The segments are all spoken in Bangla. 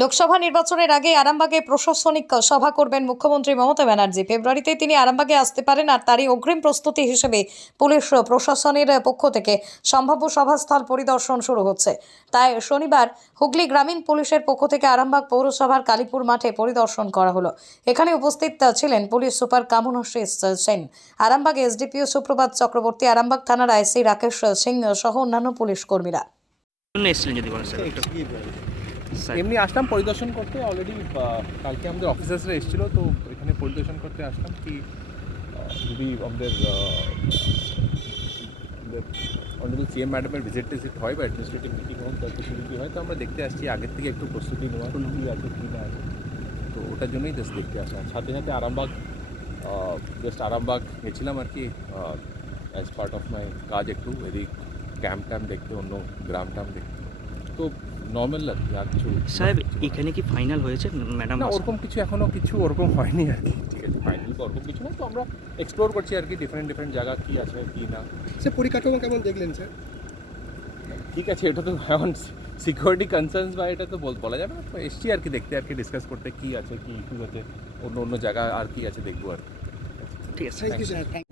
লোকসভা নির্বাচনের আগে আরামবাগে প্রশাসনিক সভা করবেন মুখ্যমন্ত্রী মমতা ব্যানার্জি। ফেব্রুয়ারিতে তিনি আরামবাগে আসতে পারেন আর তারই অগ্রিম প্রস্তুতি হিসেবে পুলিশ প্রশাসনের পক্ষ থেকে সম্ভাব্য সভাস্থল পরিদর্শন শুরু হচ্ছে। তাই শনিবার হুগলি গ্রামীণ পুলিশের পক্ষ থেকে আরামবাগ পৌরসভার কালীপুর মাঠে পরিদর্শন করা হলো। এখানে উপস্থিত ছিলেন police super Kamanashree Sen Arambagh SDPO Suprabhat Chakraborty Arambagh থানার আইসি রাকেশ সিং সহ অন্যান্য পুলিশ কর্মীরা। এমনি আসলাম পরিদর্শন করতে অলরেডি কালকে আমাদের অফিসার্সরা এসেছিল তো এখানে পরিদর্শন করতে আসলাম কি যদি আমাদের অনারেবল সিএম ম্যাডামের ভিজিট টিজিট হয় বা অ্যাডমিনিস্ট্রেটিভ মিটিং হোক বা কিছু যদি হয় তো আমরা দেখতে আসছি আগের থেকে একটু প্রস্তুতি নেওয়া কী আছে? কী না আছে। তো ওটার জন্যই জাস্ট দেখতে আসলাম। সাথে সাথে আরামবাগ জাস্ট আরামবাগ গেছিলাম আর কি অ্যাজ পার্ট অফ মাই কাজ একটু এদিক ক্যাম্প ট্যাম্প দেখতে অন্য গ্রাম ট্যাম্প দেখতে। তো নর্মাল আর কি আর কিছু সাহেব এখানে কি ফাইনাল হয়েছে ম্যাডাম না ওরকম কিছু এখনও কিছু ওরকম হয়নি আর কি। ঠিক আছে ফাইনালি তো ওরকম কিছু না তো আমরা এক্সপ্লোর করছি আর কি ডিফারেন্ট ডিফারেন্ট জায়গা কী আছে কী না। সে পরিকাঠামো কেমন দেখলেন স্যার ঠিক আছে এটা তো এখন সিকিউরিটি কনসার্নস বা এটা তো বল- বলা যাবে না তো এসছি আর কি দেখতে আর কি ডিসকাস করতে কী আছে কী ইস্যুস আছে অন্য অন্য জায়গা আর কি আছে দেখব আর কি। ঠিক আছে থ্যাংক ইউ স্যার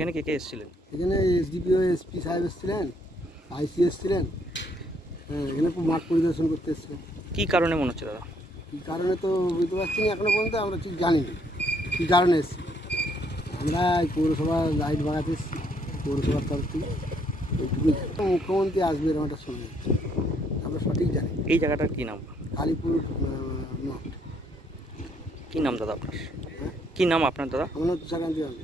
এখানে কে কে এসেছিলেন? এখানে এসডিপিও এসপি সাহেব এসেছিলেন আইসি এসেছিলেন হ্যাঁ এখানে খুব মাঠ পরিদর্শন করতে এসেছিলেন। কি কারণে মনে হচ্ছে দাদা? কী কারণে তো বুঝতে পারছি না এখনও পর্যন্ত আমরা ঠিক জানি না কী কারণে এসেছি আমরা এই পৌরসভার লাইট বাগাতে এসেছি পৌরসভার তরফ থেকে। ওইটুকুই মুখ্যমন্ত্রী আসবে এরকম একটা শোনা যাচ্ছে। আমরা সঠিক জানি। এই জায়গাটার কী নাম? কালীপুর মাঠ কি নাম দাদা আপনার? হ্যাঁ? কি নাম আপনার দাদা? আমার থেকে